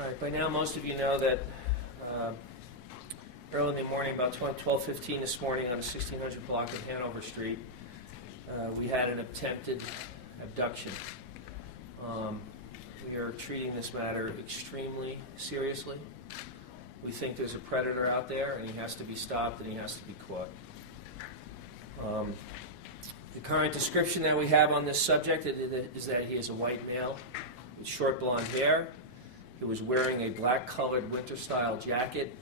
All right, by now most of you know that early in the morning, about 12:15 this morning on the 1600 block of Hanover Street, we had an attempted abduction. We are treating this matter extremely seriously. We think there's a predator out there, and he has to be stopped, and he has to be caught. The current description that we have on this subject is that he is a white male with short blonde hair. He was wearing a black-colored winter-style jacket,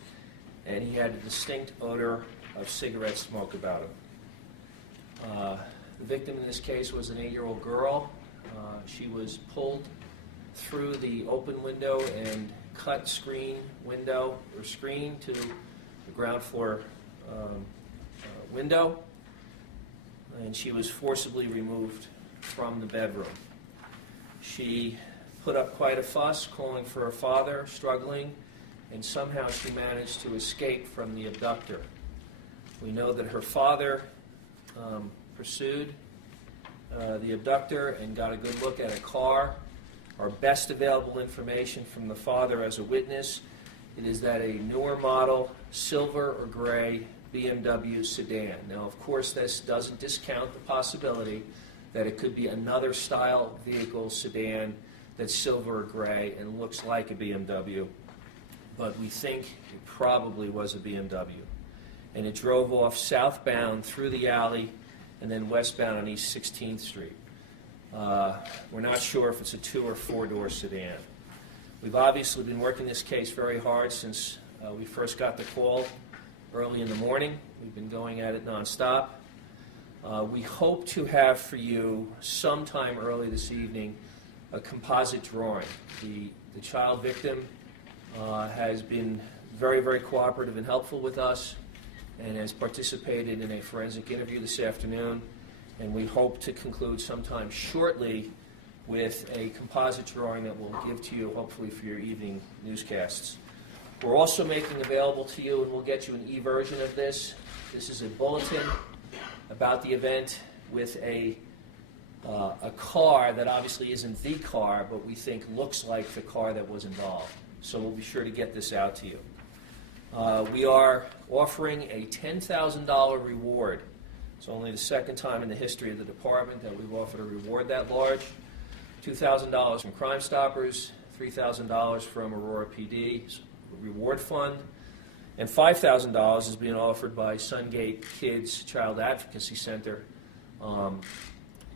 and he had a distinct odor of cigarette smoke about him. The victim in this case was an 8-year-old girl. She was pulled through the open window and cut screen to the ground floor window, and she was forcibly removed from the bedroom. She put up quite a fuss, calling for her father, struggling, and somehow she managed to escape from the abductor. We know that her father pursued the abductor and got a good look at a car. Our best available information from the father as a witness, it is that a newer model, silver or gray BMW sedan. Now, of course, this doesn't discount the possibility that it could be another style vehicle sedan that's silver or gray and looks like a BMW, but we think it probably was a BMW. And it drove off southbound through the alley and then westbound on East 16th Street. We're not sure if it's a 2- or 4-door sedan. We've obviously been working this case very hard since we first got the call early in the morning. We've been going at it nonstop. We hope to have for you sometime early this evening a composite drawing. The child victim has been very, very cooperative and helpful with us and has participated in a forensic interview this afternoon, and we hope to conclude sometime shortly with a composite drawing that we'll give to you hopefully for your evening newscasts. We're also making available to you, and we'll get you an e-version of this. This is a bulletin about the event with a car that obviously isn't the car, but we think looks like the car that was involved. So we'll be sure to get this out to you. We are offering a $10,000 reward. It's only the second time in the history of the department that we've offered a reward that large. $2,000 from Crime Stoppers, $3,000 from Aurora PD reward fund, and $5,000 is being offered by Sungate Kids Child Advocacy Center,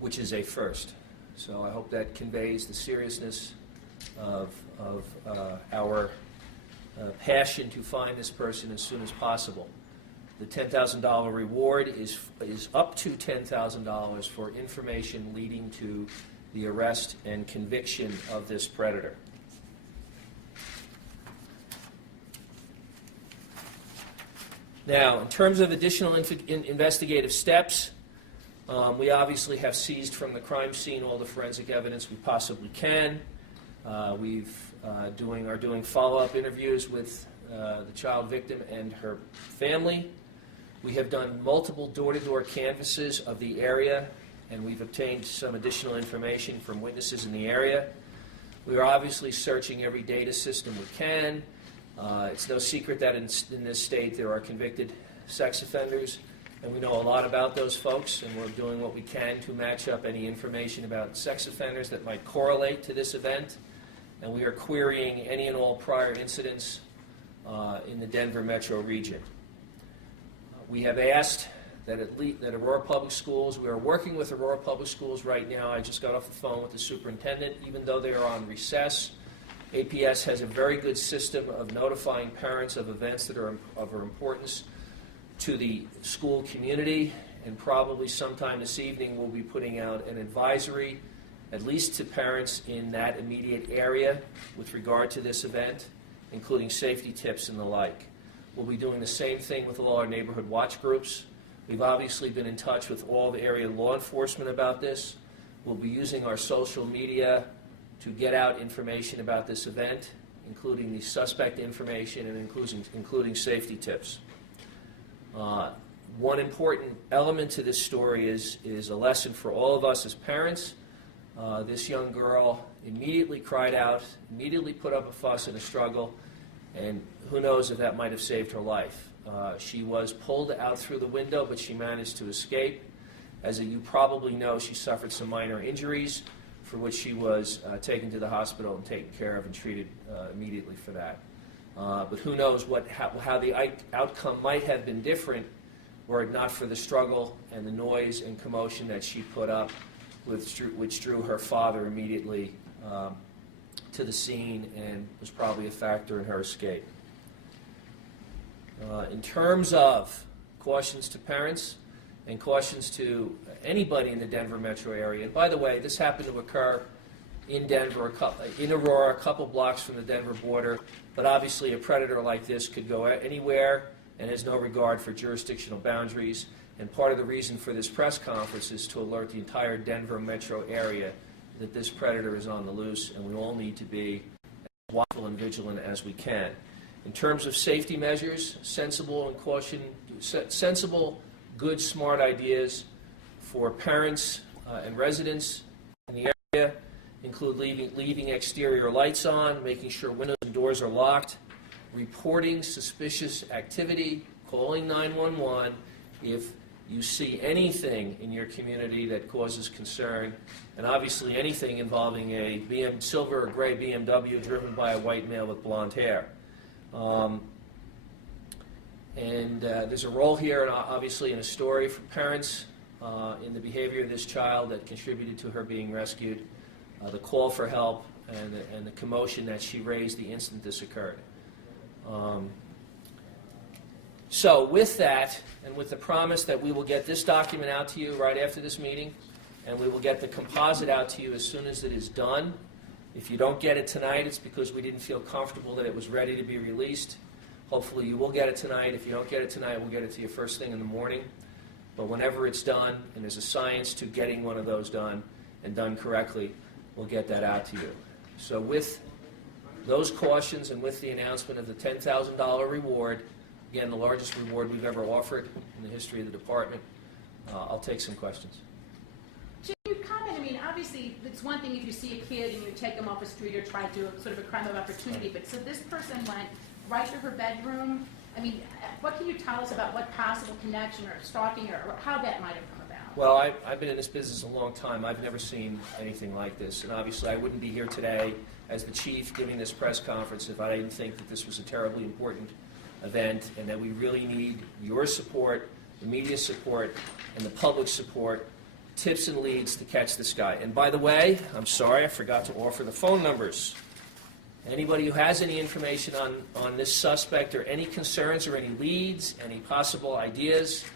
which is a first. So I hope that conveys the seriousness of our passion to find this person as soon as possible. The $10,000 reward is up to $10,000 for information leading to the arrest and conviction of this predator. Now, in terms of additional investigative steps, we obviously have seized from the crime scene all the forensic evidence we possibly can. Are doing follow-up interviews with the child victim and her family. We have done multiple door-to-door canvasses of the area, and we've obtained some additional information from witnesses in the area. We are obviously searching every data system we can. It's no secret that in this state there are convicted sex offenders, and we know a lot about those folks, and we're doing what we can to match up any information about sex offenders that might correlate to this event, and we are querying any and all prior incidents in the Denver metro region. We have asked that Aurora Public Schools, we are working with Aurora Public Schools right now. I just got off the phone with the superintendent. Even though they are on recess, APS has a very good system of notifying parents of events that are of importance to the school community, and probably sometime this evening we'll be putting out an advisory, at least to parents in that immediate area with regard to this event, including safety tips and the like. We'll be doing the same thing with all our neighborhood watch groups. We've obviously been in touch with all the area law enforcement about this. We'll be using our social media to get out information about this event, including the suspect information and including safety tips. One important element to this story is a lesson for all of us as parents. This young girl immediately cried out, immediately put up a fuss and a struggle, and who knows if that might have saved her life. She was pulled out through the window, but she managed to escape. As you probably know, she suffered some minor injuries for which she was taken to the hospital and taken care of and treated immediately for that. But who knows how the outcome might have been different were it not for the struggle and the noise and commotion that she put up, which drew her father immediately to the scene and was probably a factor in her escape. In terms of cautions to parents and cautions to anybody in the Denver metro area, and by the way, this happened to occur in Denver, in Aurora, a couple blocks from the Denver border, but obviously a predator like this could go anywhere and has no regard for jurisdictional boundaries. And part of the reason for this press conference is to alert the entire Denver metro area that this predator is on the loose, and we all need to be as watchful and vigilant as we can. In terms of safety measures, sensible, good, smart ideas for parents and residents in the area include leaving exterior lights on, making sure windows and doors are locked, reporting suspicious activity, calling 911 if you see anything in your community that causes concern, and obviously anything involving a silver or gray BMW driven by a white male with blonde hair. There's a role here, and obviously in a story for parents in the behavior of this child that contributed to her being rescued, the call for help, and the commotion that she raised the instant this occurred. So with that, and with the promise that we will get this document out to you right after this meeting, and we will get the composite out to you as soon as it is done. If you don't get it tonight, it's because we didn't feel comfortable that it was ready to be released. Hopefully you will get it tonight. If you don't get it tonight, we'll get it to you first thing in the morning. But whenever it's done, and there's a science to getting one of those done, and done correctly, we'll get that out to you. So with those cautions and with the announcement of the $10,000 reward, again, the largest reward we've ever offered in the history of the department, I'll take some questions. Can you comment? I mean, obviously, it's one thing if you see a kid and you take them off a street or try to do sort of a crime of opportunity, but so this person went right to her bedroom. I mean, what can you tell us about what possible connection or stalking or how that might have come about? Well, I've been in this business a long time. I've never seen anything like this. And obviously, I wouldn't be here today as the chief giving this press conference if I didn't think that this was a terribly important event and that we really need your support, the media support, and the public support, tips and leads to catch this guy. And by the way, I'm sorry, I forgot to offer the phone numbers. Anybody who has any information on this suspect or any concerns or any leads, any possible ideas,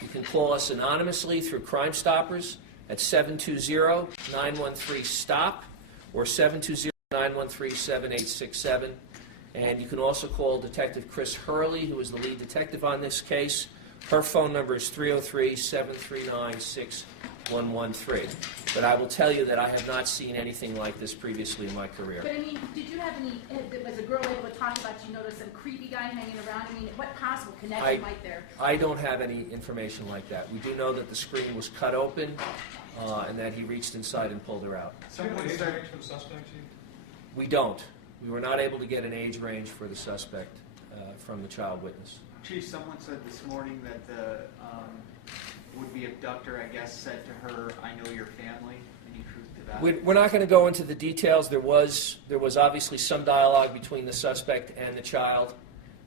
you can call us anonymously through Crime Stoppers at 720-913-STOP or 720-913-7867. And you can also call Detective Chris Hurley, who is the lead detective on this case. Her phone number is 303-739-6113. But I will tell you that I have not seen anything like this previously in my career. But I mean, did you have any, was a girl able to talk about, you noticed some creepy guy hanging around? I mean, what possible connection might there? I don't have any information like that. We do know that the screen was cut open and that he reached inside and pulled her out. Do you have an age range for the suspect, Chief? We don't. We were not able to get an age range for the suspect from the child witness. Chief, someone said this morning that the would-be abductor, I guess, said to her, "I know your family." Any truth to that? We're not going to go into the details. There was obviously some dialogue between the suspect and the child,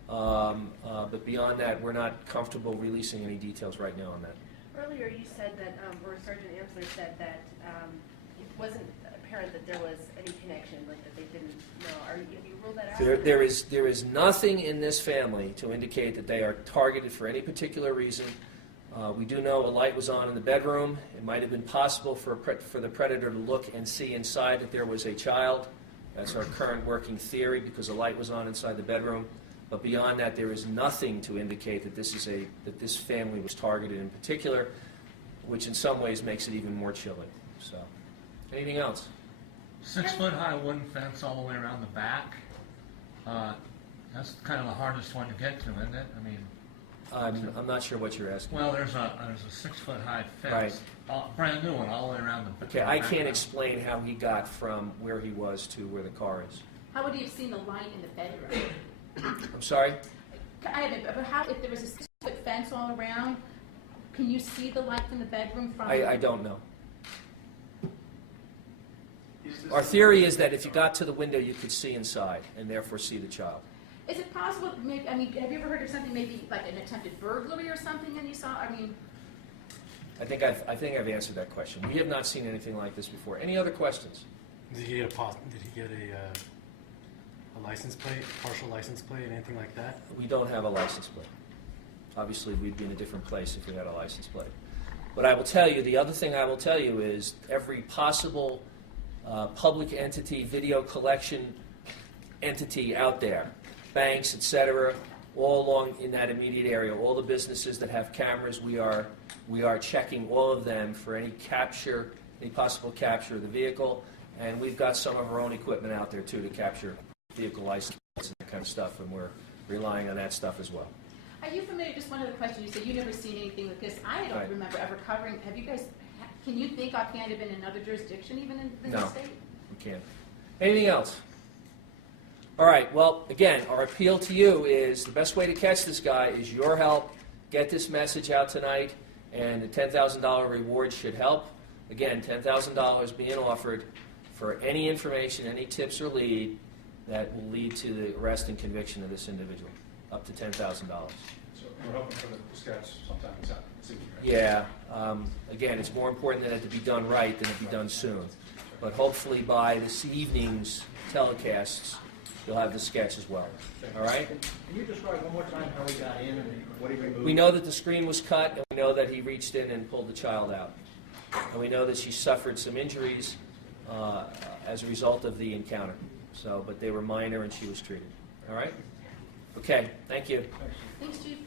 but beyond that, we're not comfortable releasing any details right now on that. Earlier you said that, or Sergeant Amsler said that it wasn't apparent that there was any connection, like that they didn't know. Have you ruled that out? There is nothing in this family to indicate that they are targeted for any particular reason. We do know a light was on in the bedroom. It might have been possible for the predator to look and see inside that there was a child. That's our current working theory because a light was on inside the bedroom. But beyond that, there is nothing to indicate that this family was targeted in particular, which in some ways makes it even more chilling. So, anything else? 6-foot-high wooden fence all the way around the back. That's kind of the hardest one to get to, isn't it? I mean, I'm not sure what you're asking. Well, there's a 6-foot-high Right. fence, brand new one, all the way around the. Okay, I can't background. explain how he got from where he was to where the car is. How would he have seen the light in the bedroom? I'm sorry? I haven't, but how, if there was a 6-foot fence all around, can you see the light in the bedroom from? I don't know. Our theory is that if you got to the window, you could see inside and therefore see the child. Is it possible, maybe, I mean, have you ever heard of something maybe like an attempted burglary or something and you saw, I mean, I think I've answered that question. We have not seen anything like this before. Any other questions? Did he get a license plate, partial license plate, anything like that? We don't have a license plate. Obviously, we'd be in a different place if we had a license plate. But I will tell you, the other thing I will tell you is every possible public entity, video collection entity out there, banks, etc., all along in that immediate area, all the businesses that have cameras, we are checking all of them for any capture, any possible capture of the vehicle, and we've got some of our own equipment out there too to capture vehicle license plates and that kind of stuff, and we're relying on that stuff as well. are you familiar, just one other question, you said you've never seen anything like this. I don't Right. remember ever covering, have you guys, can you think offhand of in another jurisdiction even in the No. state? We can't. Anything else? All right, well, again, our appeal to you is the best way to catch this guy is your help. Get this message out tonight, and the $10,000 reward should help. Again, $10,000 being offered for any information, any tips or lead that will lead to the arrest and conviction of this individual, up to $10,000. So we're hoping for the sketch sometime this evening, right? Yeah, again, it's more important that it to be done right than it be done soon. But hopefully by this evening's telecasts, you'll have the sketch as well. All right? Can you describe one more time how he got in and what he removed? We know that the screen was cut, and we know that he reached in and pulled the child out. And we know that she suffered some injuries as a result of the encounter. So, but they were minor, and she was treated. All right? Okay, thank you. Thanks, Chief.